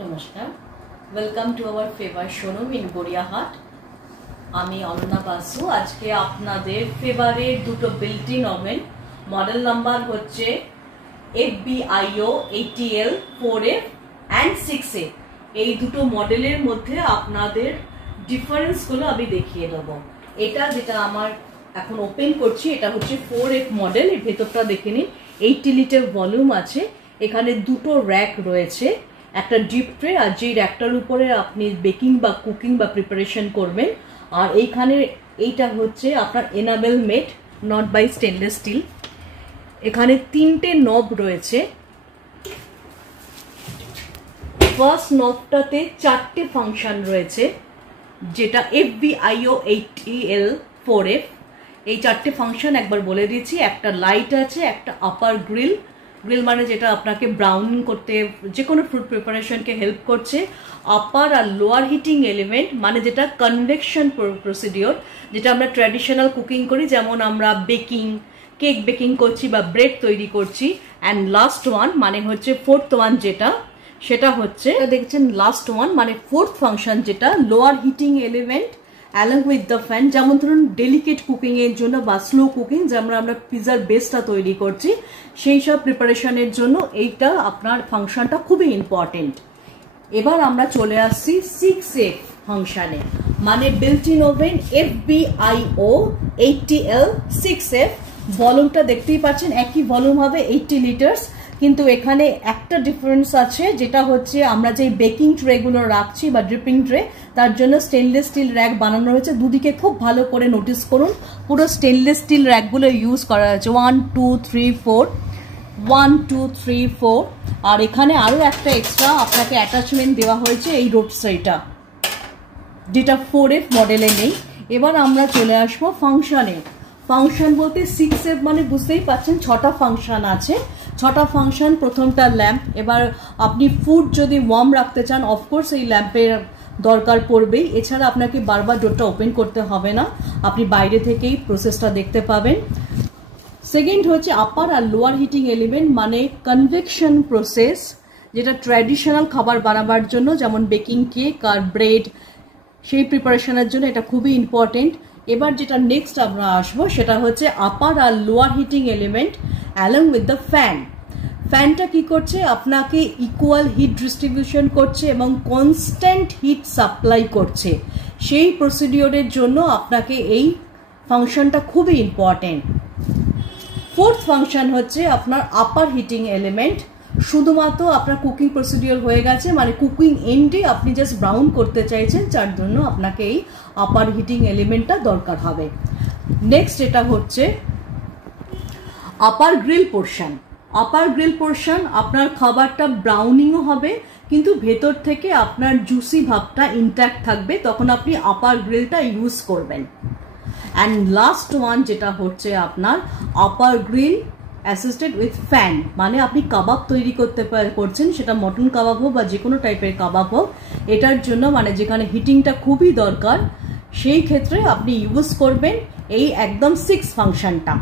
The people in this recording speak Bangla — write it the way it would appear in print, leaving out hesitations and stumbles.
নমস্কার, welcome to our Faber showroom in Gariahat. আমি অনন্যা বাসু। আজকে আপনাদের ফেভারের দুটো বিল্ট-ইন ওভেন, মডেল নাম্বার হচ্ছে FBIO ATL 4F and 6F, এই দুটো মডেলের মধ্যে আপনাদের ডিফারেন্সগুলো আমি দেখিয়ে দেবো। এটা যেটা আমার এখন ওপেন করছি, এটা হচ্ছে 4F মডেল। এর ভেতরটা দেখে নিন, 80 লিটার ভলিউম আছে। এখানে দুটো র্যাক রয়েছে, একটা ডিপ ট্রে, আর যেই র্যাকটার উপরে আপনি বেকিং বা কুকিং বা প্রিপারেশন করবেন। আর এইখানে এইটা হচ্ছে আপনার enamel made, not by stainless steel. এখানে তিনটে নব রয়েছে। ফার্স্ট নবটাতে 4টে ফাংশন রয়েছে, যেটা FBIO ATL 4F। এই 4টে ফাংশন একবার বলে দিচ্ছি। একটা লাইট আছে, একটা আপার গ্রিল, গ্রিল মানে যেটা আপনাকে ব্রাউনিং করতে, যে কোনো ফুড প্রিপারেশনকে হেল্প করছে। আপার আর লোয়ার হিটিং এলিমেন্ট মানে যেটা কনভেকশন প্রসিডিওর, যেটা আমরা ট্র্যাডিশনাল কুকিং করি, যেমন আমরা বেকিং, কেক বেকিং করছি বা ব্রেড তৈরি করছি। অ্যান্ড লাস্ট ওয়ান মানে হচ্ছে ফোর্থ ওয়ান, যেটা সেটা হচ্ছে দেখছেন লাস্ট ওয়ান মানে ফোর্থ ফাংশন, যেটা lower heating element along with the fan. যেমন ধরুন ডেলিকেট কুকিং এর জন্য বা স্লো কুকিং, যেমন আমরা পিজার বেসটা তৈরি করছি, সেই সব প্রিপারেশনের জন্য এইটা আপনার ফাংশনটা খুবই ইম্পর্টেন্ট। এবার আমরা চলে আসছি 6F ফাংশনে, মানে built in oven FBIO ATL 6F। ভলিউমটা দেখতেই পাচ্ছেন, একই ভলিউম হবে 80 লিটার্স, কিন্তু এখানে একটা ডিফারেন্স আছে, যেটা হচ্ছে আমরা যে বেকিং ট্রেগুলো রাখছি বা ড্রিপিং ট্রে, তার জন্য স্টেনলেস স্টিল র্যাক বানানো হয়েছে। দুদিকে খুব ভালো করে নোটিস করুন, পুরো স্টেনলেস স্টিল র্যাকগুলো ইউজ করা হয়েছে। 1 2 3 4, 1 2 3 4। আর এখানে আরও একটা এক্সট্রা আপনাকে অ্যাটাচমেন্ট দেওয়া হয়েছে, এই রোডসাইটা, যেটা 4F মডেলে নেই। এবার আমরা চলে আসবো ফাংশনে। ফাংশন বলতে 6F মানে বুঝতেই পাচ্ছেন 6টা ফাংশন আছে। 6টা ফাংশন। প্রথমটা ল্যাম্প। এবার আপনি ফুড যদি ওয়ার্ম রাখতে চান, অফকোর্স এই ল্যাম্পের দরকার পড়বেই। এছাড়া আপনাকে বারবার ডোরটা ওপেন করতে হবে না, আপনি বাইরে থেকেই প্রসেসটা দেখতে পাবেন। সেকেন্ড হচ্ছে আপার আর লোয়ার হিটিং এলিমেন্ট, মানে কনভেকশন প্রসেস, যেটা ট্র্যাডিশনাল খাবার বানাবার জন্য, যেমন বেকিং কেক আর ব্রেড, সেই প্রিপারেশনের জন্য এটা খুবই ইম্পর্টেন্ট। এবার যেটা নেক্সট আমরা আসবো, সেটা হচ্ছে আপার আর lower heating element along with the fan. ফ্যানটা কি করছে, আপনাকে ইকুয়াল হিট ডিস্ট্রিবিউশন করছে এবং কনস্ট্যান্ট হিট সাপ্লাই করছে। সেই প্রসিডিওরের জন্য আপনাকে এই ফাংশনটা খুবই ইম্পর্টেন্ট। ফোর্থ ফাংশন হচ্ছে আপনার আপার হিটিং এলিমেন্ট। শুধুমাত্র আপনার কুকিং প্রসিডিওর হয়ে গেছে, মানে কুকিং এন্ডে আপনি জাস্ট ব্রাউন করতে চাইছেন, যার জন্য আপনাকে এই আপার হিটিং এলিমেন্টটা দরকার হবে। নেক্সট এটা হচ্ছে আপার গ্রিল পোর্শন। আপার গ্রিল পোর্শন, আপনার খাবারটা ব্রাউনিংও হবে, কিন্তু ভেতর থেকে আপনার জুসি ভাবটা ইনট্যাক্ট থাকবে, তখন আপনি আপার গ্রিলটা ইউজ করবেন। অ্যান্ড লাস্ট ওয়ান যেটা হচ্ছে আপনার আপার গ্রিল অ্যাসিস্টেড উইথ ফ্যান, মানে আপনি কাবাব তৈরি করছেন, সেটা মটন কাবাব হোক বা যে কোনো টাইপের কাবাব হোক, এটার জন্য মানে যেখানে হিটিংটা খুবই দরকার, সেই ক্ষেত্রে আপনি ইউজ করবেন এই একদম 6 ফাংশনটা।